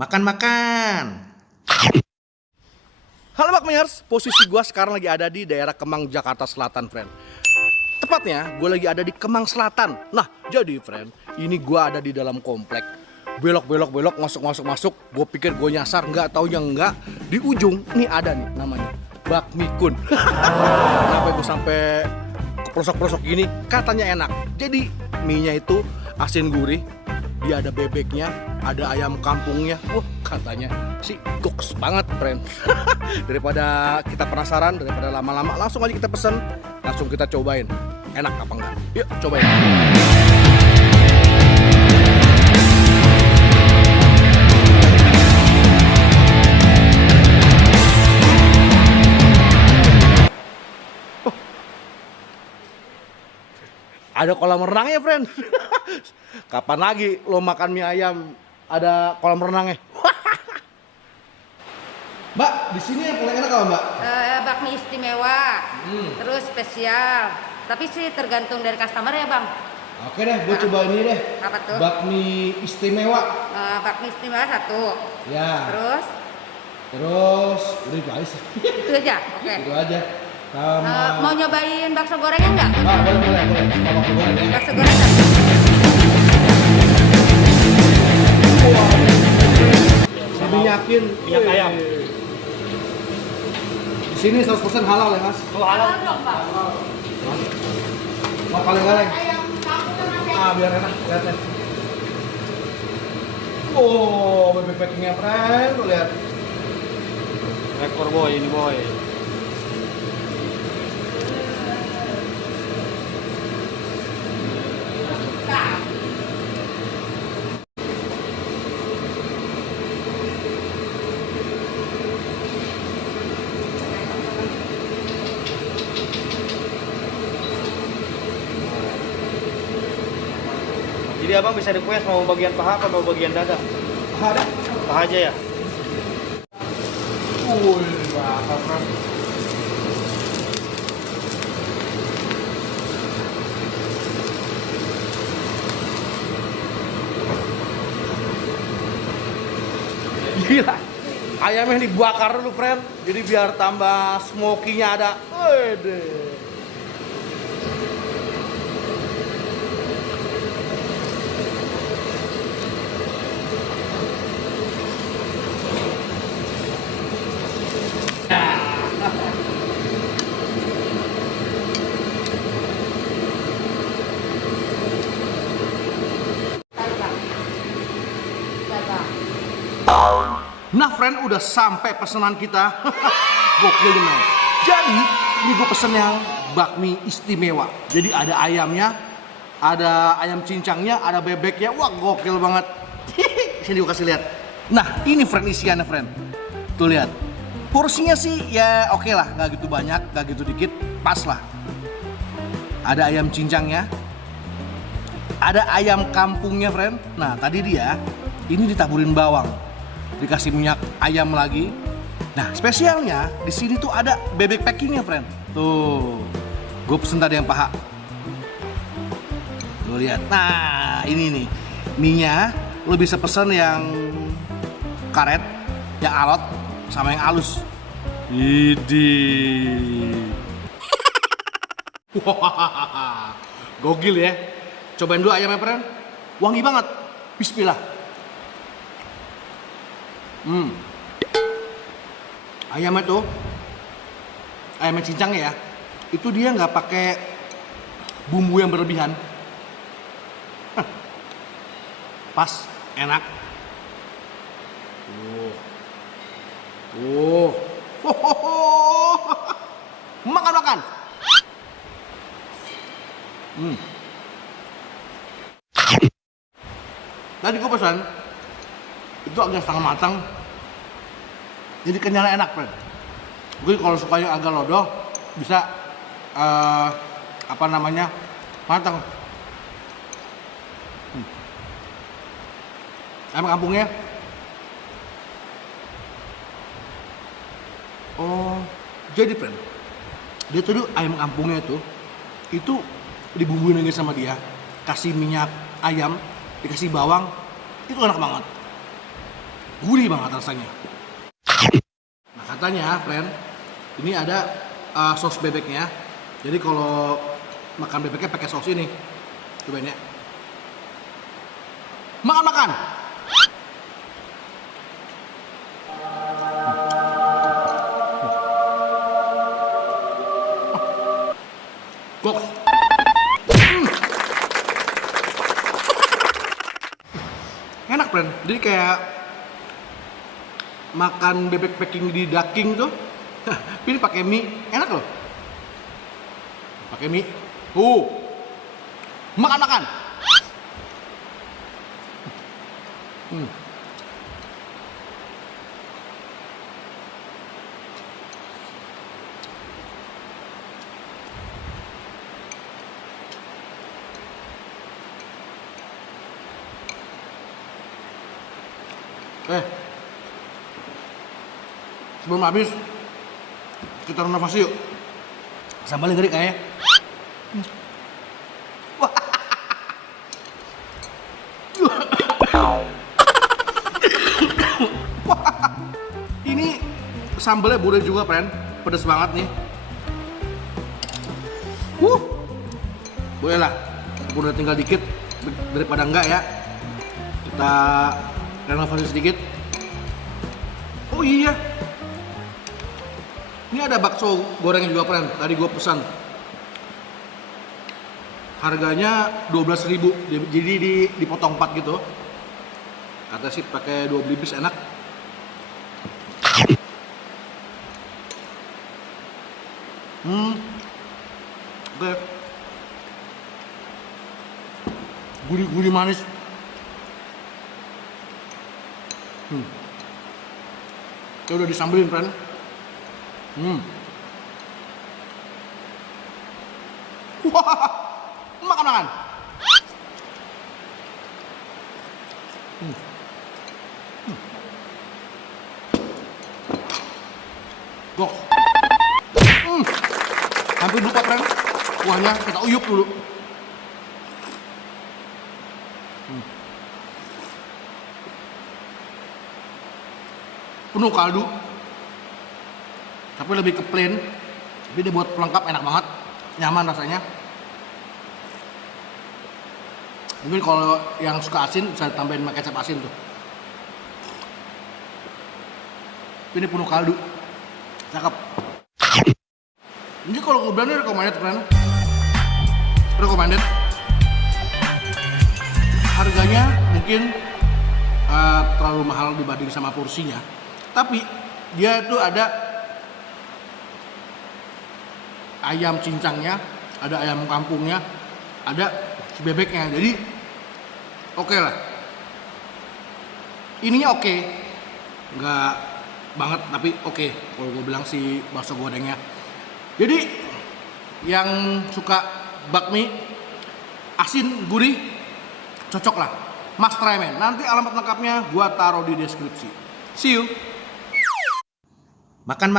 Makan-makan. Halo Bakmiers, posisi gua sekarang lagi ada di daerah Kemang, Jakarta Selatan, friend. Tepatnya, gue lagi ada di Kemang Selatan. Nah, jadi friend, ini gua ada di dalam komplek. Belok, masuk. Gue pikir gue nyasar, nggak taunya enggak. Di ujung, nih ada nih namanya, Bakmi Kun. Kenapa gue sampai ke pelosok-pelosok gini? Katanya enak. Jadi, mie-nya itu asin gurih. Dia ada bebeknya, ada ayam kampungnya. Wah, katanya sih goks banget, friend. Daripada kita penasaran, daripada lama-lama, langsung aja kita pesen, langsung kita cobain. Enak apa enggak? Yuk, cobain. Ada kolam renangnya, friend. Kapan lagi lo makan mie ayam ada kolam renangnya? Mbak, di sini yang paling enak apa, Mbak? Bakmi istimewa, terus spesial. Tapi sih tergantung dari customer ya, Bang. Oke deh, gue coba ini deh. Apa tuh? Bakmi istimewa. Bakmi istimewa 1. Ya. Terus Udah itu aja sih. itu aja. Oke. Itu aja. Sama... Mau nyobain bakso gorengnya nggak? boleh. Sama bakso goreng ya. Bakso goreng 1. Minyakin minyak ayam. Di sini 100% halal ya, Mas? Oh, halal dong, Bang. Mau kaleng-kaleng? Ayam kampung sama Biar enak, lihat deh. Oh, bebek packingnya, friend, tuh lihat. Rekor boy ini boy. Jadi abang bisa request mau bagian paha apa mau bagian dada? Ada. Paha aja ya? Bakar, friend. Gila, ayamnya dibakar dulu, friend. Jadi biar tambah smoky-nya ada. Wede. Nah, friend, udah sampai pesanan kita. Gokil nih, man. Jadi, ini gue pesen yang bakmi istimewa. Jadi ada ayamnya, ada ayam cincangnya, ada bebeknya. Wah, gokil banget. Sini gue kasih lihat. Nah, ini friend isiannya, friend. Tuh lihat. Porsinya sih ya oke lah, nggak gitu banyak, nggak gitu dikit, pas lah. Ada ayam cincangnya, ada ayam kampungnya, friend. Nah, tadi dia ini ditaburin bawang, dikasih minyak ayam lagi. Nah, spesialnya di sini tuh ada bebek packingnya, friend. Tuh, gue pesen tadi yang paha. Tuh lihat. Nah, ini nih, mie-nya lo bisa pesen yang karet, yang alot, sama yang halus. Idi. Wah, gokil ya. Cobain dulu ayamnya, friend. Wangi banget. Bismillah. Ayamnya tuh, ayamnya cincangnya ya, itu dia nggak pakai bumbu yang berlebihan. Pas, enak. Makan. Tadi gue pesan itu agak setengah matang, jadi kenyalnya enak, friend. Gue kalau sukanya agak lodoh bisa matang. Ayam kampungnya, jadi friend, dia tuh ayam kampungnya itu dibumbuin lagi sama dia, kasih minyak ayam, dikasih bawang, itu enak banget. Gurih banget rasanya. Nah katanya, friend, ini ada sos bebeknya. Jadi kalau makan bebeknya pakai sos ini. Cobain ya. Makan. Gok. Enak, friend. Jadi kayak makan bebek packing di daging tuh. Ini pakai mie, enak loh. Pakai mie. Makan. Sebelum habis kita renovasi yuk. Sambalnya gede kayaknya. Ini sambalnya boleh juga, friend. Pedas banget nih. Boleh lah. Udah tinggal dikit daripada enggak ya. Kita renovasi sedikit. Oh iya. Ini ada bakso goreng juga, friend. Tadi gue pesan. Harganya 12.000. Jadi dipotong 4 gitu. Kata sih pakai 2 piece enak. Oke. Gurih manis. Ya udah disambelin, friend. Wah, makan. Gok. Hampir lupa, friend. Kuahnya kita uyup dulu. Penuh kaldu. Tapi lebih ke plain. Tapi dia buat pelengkap enak banget. Nyaman rasanya. Mungkin kalau yang suka asin bisa tambahin kecap asin tuh. Ini penuh kaldu. Cakep. Ini kalau gue bilang ini recommended, friend. Recommended. Harganya mungkin terlalu mahal dibanding sama porsinya. Tapi dia itu ada ayam cincangnya, ada ayam kampungnya, ada bebeknya. Jadi oke lah. Ininya oke. Nggak banget tapi oke. Kalau gue bilang si bakso gorengnya. Jadi yang suka bakmi asin gurih cocok lah. Mas try, men. Nanti alamat lengkapnya gua taruh di deskripsi. See you. Makan.